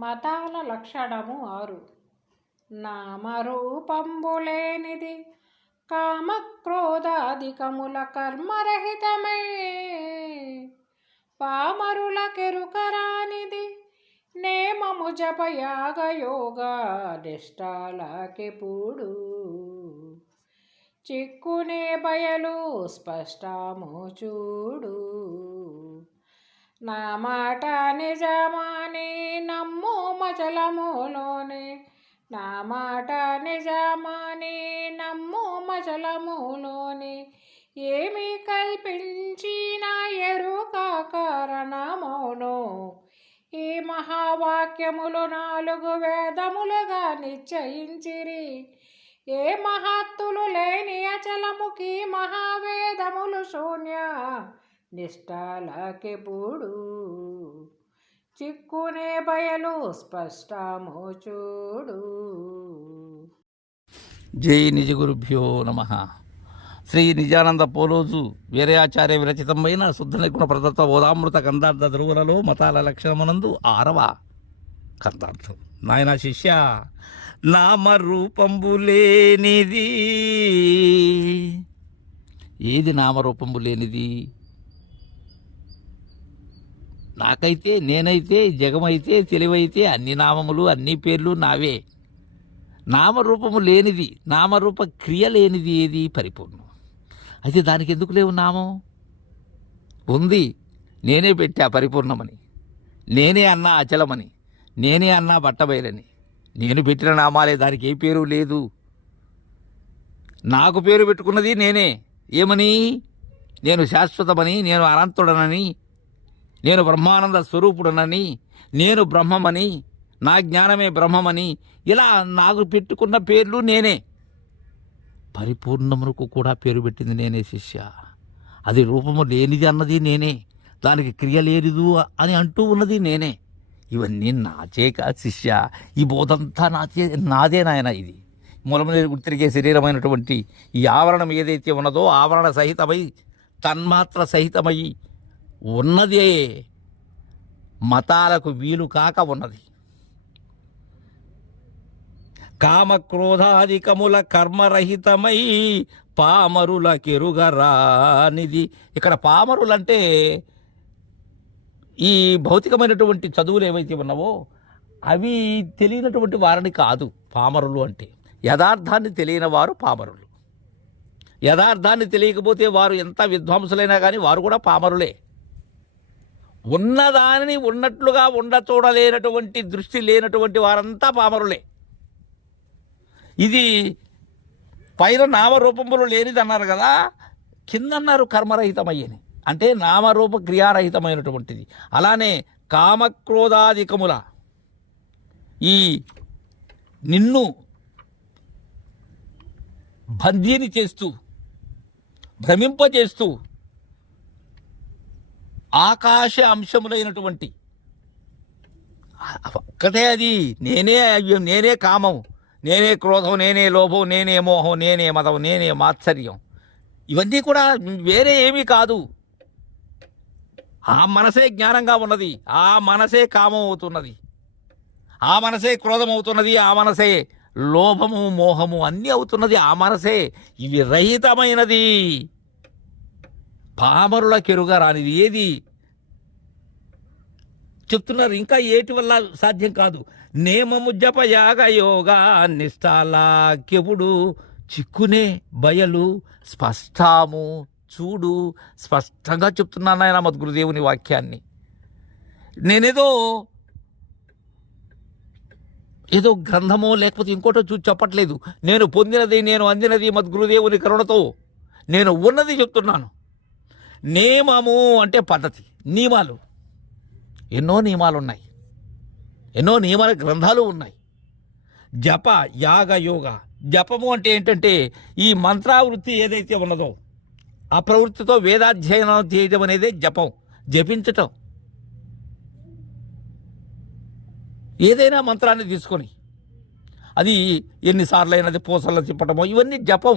మతాల లక్షణము 6. నామరూపంబులేనిది కామక్రోధాధికముల కర్మరహితమై పామరుల కెరుకరానిది నేమము జపయాగయోగా నిష్ఠాలకెప్పుడు చిక్కునే బయలు స్పష్టము చూడు. నా మాట నిజమాని నమ్ము మచలములోనే, నా మాట నిజమాని నమ్ము మచలములోనే, ఏమి కల్పించిన ఎరుక కారణమౌను. ఈ మహావాక్యములు 4 వేదములుగా నిశ్చయించిరి. ఏ మహత్తులు లేని అచలముకి మహావేదములు శూన్య నిష్ఠాలకెప్పుడు చిక్కునే బయలు స్పష్టము చూడు. జై నిజ గురుభ్యో నమ. శ్రీ నిజానంద పోలోజు వీరయాచార్య విరచితమైన శుద్ధ నిర్గుణ ప్రదత్వ బోధామృత కందార్థ ధ్రువులలో మతాల లక్షణమునందు 6వ కందార్థం. నాయన శిష్య, నామరూపంబు లేనిది. ఏది నామరూపంబు లేనిది? నాకైతే, నేనైతే, జగమైతే, తెలివైతే అన్ని నామములు అన్ని పేర్లు నావే. నామరూపము లేనిది, నామరూప క్రియ లేనిది ఏది? పరిపూర్ణం. అయితే దానికి ఎందుకు లేవు నామం? ఉంది, నేనే పెట్టా పరిపూర్ణమని, నేనే అన్నా అచలమని, నేనే అన్నా బట్టబయలని. నేను పెట్టిన నామాలే, దానికి ఏ పేరు లేదు. నాకు పేరు పెట్టుకున్నది నేనే. ఏమని? నేను శాశ్వతమని, నేను అనంతుడనని, నేను బ్రహ్మానంద స్వరూపుడనని, నేను బ్రహ్మమని, నా జ్ఞానమే బ్రహ్మమని, ఇలా నాకు పెట్టుకున్న పేర్లు నేనే. పరిపూర్ణమునకు కూడా పేరు పెట్టింది నేనే శిష్య. అది రూపము లేనిది అన్నది నేనే, దానికి క్రియ లేనిదు అని అంటూ ఉన్నది నేనే. ఇవన్నీ నాచే కాదు శిష్య. ఈ బోధంతా నాదే నాయన. ఇది మూలమునే గుర్తిరిగే శరీరమైనటువంటి ఈ ఆవరణం ఏదైతే ఉన్నదో, ఆవరణ సహితమై తన్మాత్ర సహితమై ఉన్నదే మతాలకు వీలు కాక ఉన్నది. కామక్రోధాధికముల కర్మరహితమై పామరుల కెరుగరానిది. ఇక్కడ పామరులంటే ఈ భౌతికమైనటువంటి చదువులు ఏవైతే ఉన్నావో అవి తెలియనటువంటి వారిని కాదు పామరులు అంటే. యథార్థాన్ని తెలియని వారు పామరులు. యథార్థాన్ని తెలియకపోతే వారు ఎంత విద్వాంసులైనా కానీ వారు కూడా పామరులే. ఉన్నదానిని ఉన్నట్లుగా చూడలేనటువంటి దృష్టి లేనటువంటి వారంతా పామరులే. ఇది పైన నామరూపములు లేనిది అన్నారు కదా, కింద అన్నారు కర్మరహితమయ్యని, అంటే నామరూప క్రియారహితమైనటువంటిది. అలానే కామక్రోధాధికముల ఈ నిన్ను బందీని చేస్తూ భ్రమింపజేస్తూ ఆకాశ అంశములైనటువంటి ఒక్కటే అది. నేనే కామం, నేనే క్రోధం, నేనే లోభం, నేనే మోహం, నేనే మదం, నేనే మాత్సర్యం. ఇవన్నీ కూడా వేరే ఏమీ కాదు. ఆ మనసే జ్ఞానంగా ఉన్నది, ఆ మనసే కామం అవుతున్నది, ఆ మనసే క్రోధం అవుతున్నది, ఆ మనసే లోభము మోహము అన్నీ అవుతున్నది, ఆ మనసే. ఇవి రహితమైనది, పామరుల కెరుగరానిది. ఏది చెప్తున్నారు? ఇంకా ఏటి వల్ల సాధ్యం కాదు. నేమము జప యాగ యోగా నిష్ఠాలకెప్పుడు చిక్కునే బయలు స్పష్టము చూడు. స్పష్టంగా చెప్తున్నాను ఆయన మద్గురుదేవుని వాక్యాన్ని. నేనేదో గ్రంథమో లేకపోతే ఇంకోటో చూసి చెప్పట్లేదు. నేను పొందినది, నేను అందినది మద్గురుదేవుని కరుణతో నేను ఉన్నది చెప్తున్నాను. నియమము అంటే పద్ధతి, నియమాలు. ఎన్నో నియమాలు ఉన్నాయి, ఎన్నో నియమాల గ్రంథాలు ఉన్నాయి. జప యాగ యోగ. జపము అంటే ఏంటంటే ఈ మంత్రావృత్తి ఏదైతే ఉన్నదో ఆ ప్రవృత్తితో వేదాధ్యయనం చేయడం అనేదే జపం, జపించటం. ఏదైనా మంత్రాన్ని తీసుకొని అది ఎన్నిసార్లు అయినది పూసల్లో తిప్పటమో ఇవన్నీ జపం.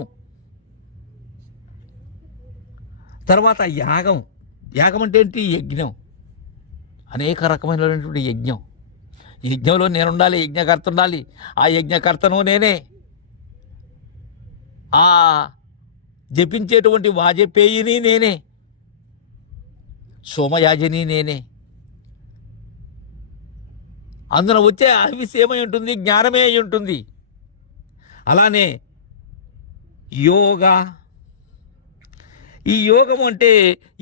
తర్వాత యాగం అంటే ఏంటి? యజ్ఞం. అనేక రకమైనటువంటి యజ్ఞం. యజ్ఞంలో నేనుండాలి, యజ్ఞకర్త ఉండాలి. ఆ యజ్ఞకర్తను నేనే, ఆ జపించేటువంటి వాజపేయిని నేనే, సోమయాజిని నేనే. అందులో వచ్చే అవిసేమై ఉంటుంది, జ్ఞానమే అయి ఉంటుంది. అలానే యోగా, ఈ యోగము అంటే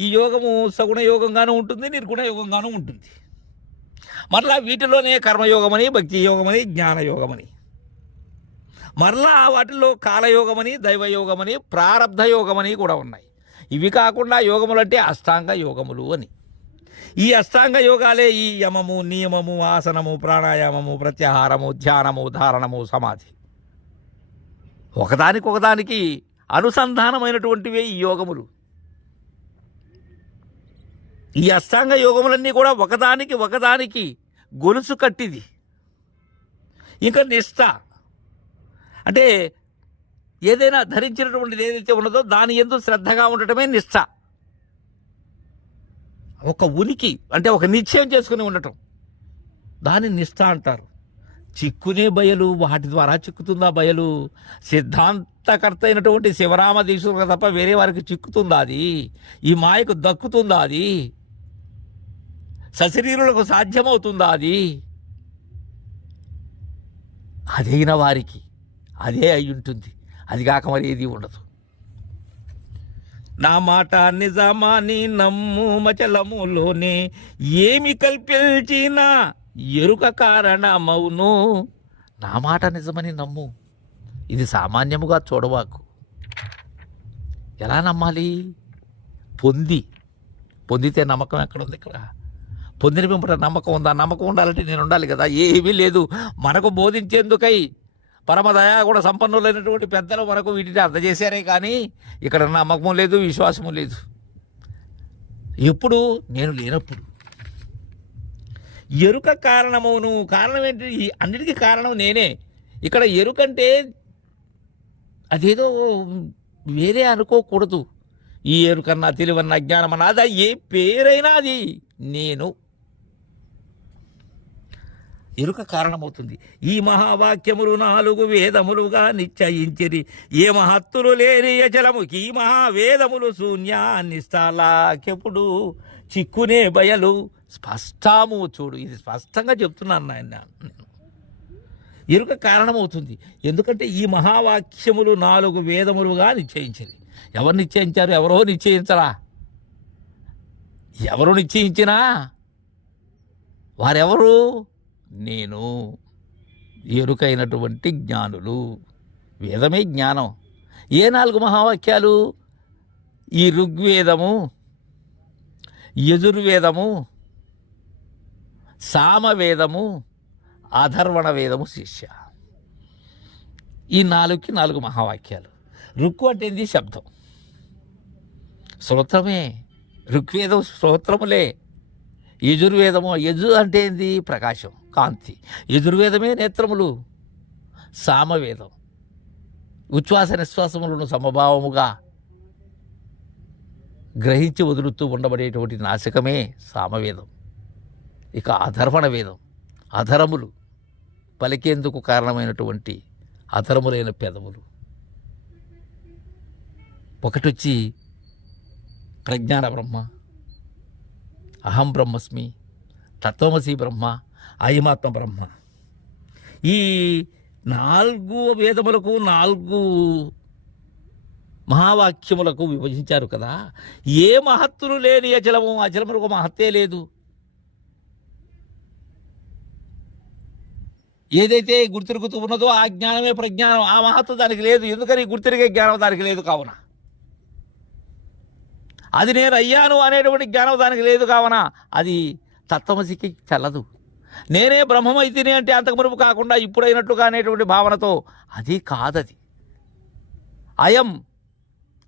ఈ యోగము సగుణ యోగంగానూ ఉంటుంది, నిర్గుణ యోగంగానూ ఉంటుంది. మరలా వీటిలోనే కర్మయోగమని, భక్తి యోగమని, జ్ఞానయోగమని, మరలా వాటిల్లో కాలయోగమని, దైవయోగమని, ప్రారబ్ధ యోగమని కూడా ఉన్నాయి. ఇవి కాకుండా యోగములు అంటే అష్టాంగ యోగములు అని. ఈ అష్టాంగ యోగాలే ఈ యమము, నియమము, ఆసనము, ప్రాణాయామము, ప్రత్యాహారము, ధ్యానము, ధారణము, సమాధి. ఒకదానికొకదానికి అనుసంధానమైనటువంటివే ఈ యోగములు. ఈ అష్టాంగ యోగములన్నీ కూడా ఒకదానికి గొలుసు కట్టిది. ఇంకా నిష్ఠ అంటే ఏదైనా ధరించినటువంటిది ఏదైతే ఉన్నదో దాని యందు శ్రద్ధగా ఉండటమే నిష్ఠ. ఒక ఉనికి అంటే ఒక నిశ్చయం చేసుకుని ఉండటం, దాన్ని నిష్ఠ అంటారు. చిక్కునే బయలు, వాటి ద్వారా చిక్కుతుందా బయలు? సిద్ధాంతకర్త అయినటువంటి శివరామ దీక్షులకు తప్ప వేరే వారికి చిక్కుతుందా అది? ఈ మాయకు దక్కుతుందా అది? సశరీరులకు సాధ్యమవుతుందా అది? అదైన వారికి అదే అయి ఉంటుంది, అది కాక మరి ఏది ఉండదు. నా మాట నిజమాని నమ్ము మచలములోనే, ఏమి కల్పించినా ఎరుక కారణమవును. నా మాట నిజమని నమ్ము, ఇది సామాన్యముగా చూడవాకు. ఎలా నమ్మాలి? పొందితే నమ్మకం ఎక్కడుంది? ఇక్కడ పొందిన వెంబట నమ్మకం ఉందా? నమ్మకం ఉండాలంటే నేను ఉండాలి కదా. ఏమీ లేదు. మనకు బోధించేందుకై పరమదయా కూడా సంపన్నులైనటువంటి పెద్దలు మనకు వీటిని అందజేశారే కానీ ఇక్కడ నమ్మకం లేదు, విశ్వాసము లేదు. ఎప్పుడు? నేను లేనప్పుడు. ఎరుక కారణమవును. కారణం ఏంటి? అన్నిటికీ కారణం నేనే. ఇక్కడ ఎరుకంటే అదేదో వేరే అనుకోకూడదు. ఈ ఎరుకన్నా, తెలివన్నా, జ్ఞానమన్నా, అది ఏ పేరైనా అది నేను. ఎరుక కారణమవుతుంది. ఈ మహావాక్యములు 4 వేదములుగా నిశ్చయించిరి, ఏ మహత్తులు లేని అచలముకి ఈ మహావేదములు శూన్యాన్నిస్తాలాకెప్పుడు చిక్కునే బయలు స్పష్టము చూడు. ఇది స్పష్టంగా చెప్తున్నాను నేను. ఎరుక కారణమవుతుంది. ఎందుకంటే ఈ మహావాక్యములు 4 వేదములుగా నిశ్చయించిరి. ఎవరు నిశ్చయించారు? ఎవరో నిశ్చయించరా? ఎవరు నిశ్చయించినా వారెవరు? నేను. ఎరుకైనటువంటి జ్ఞానులు. వేదమే జ్ఞానం. ఏ 4 మహావాక్యాలు? ఈ ఋగ్వేదము, యజుర్వేదము, సామవేదము, అథర్వణ వేదము శిష్య. ఈ 4కి 4 మహావాక్యాలు. రుక్కు అంటే ఏంది? శబ్దం, శ్రోత్రమే. ఋగ్వేదం శ్రోత్రములే. యజుర్వేదము, యజు అంటే ఏంది? ప్రకాశం, కాంతి. యజుర్వేదమే నేత్రములు. సామవేదం ఉచ్ఛ్వాస నిశ్వాసములను సమభావముగా గ్రహించి వదులుతూ ఉండబడేటువంటి నాసికమే సామవేదం. ఇక అధర్వణ వేదం, అధరములు, పలికేందుకు కారణమైనటువంటి అధరములైన పెదవులు. ఒకటొచ్చి ప్రజ్ఞాన బ్రహ్మ, అహం బ్రహ్మస్మి, తత్వమసి బ్రహ్మ, అయమాత్మ బ్రహ్మ. ఈ 4 వేదములకు 4 మహావాక్యములకు విభజించారు కదా. ఏ మహత్తులు లేని అచలము, అచలములకు మహత్తే లేదు. ఏదైతే గుర్తిరుగుతూ ఉన్నదో ఆ జ్ఞానమే ప్రజ్ఞానం, ఆ మహత్వం దానికి లేదు. ఎందుకని? గుర్తిరిగే జ్ఞానం దానికి లేదు కావున. అది నేను అయ్యాను అనేటువంటి జ్ఞానం దానికి లేదు కావున అది తత్వమసికి చల్లదు. నేనే బ్రహ్మమైతిని అంటే అంతకు మునుపు కాకుండా ఇప్పుడైనట్టుగా అనేటువంటి భావనతో అది కాదది. అయం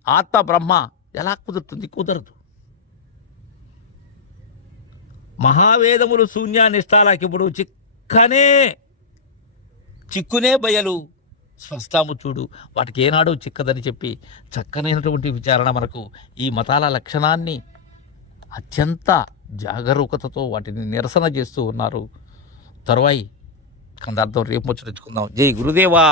ఆత్మ బ్రహ్మ ఎలా కుదురుతుంది? కుదరదు. మహావేదములు శూన్యాన్నిష్టాలకి ఇప్పుడు చిక్కునే బయలు స్పష్టము చూడు. వాటికి ఏనాడు చిక్కదని చెప్పి చక్కనైనటువంటి విచారణ మనకు ఈ మతాల లక్షణాన్ని అత్యంత జాగరూకతతో వాటిని నిరసన చేస్తూ ఉన్నారు. తరువాయి కందార్థం రేపు ముచ్చరించుకుందాం. జై గురుదేవా.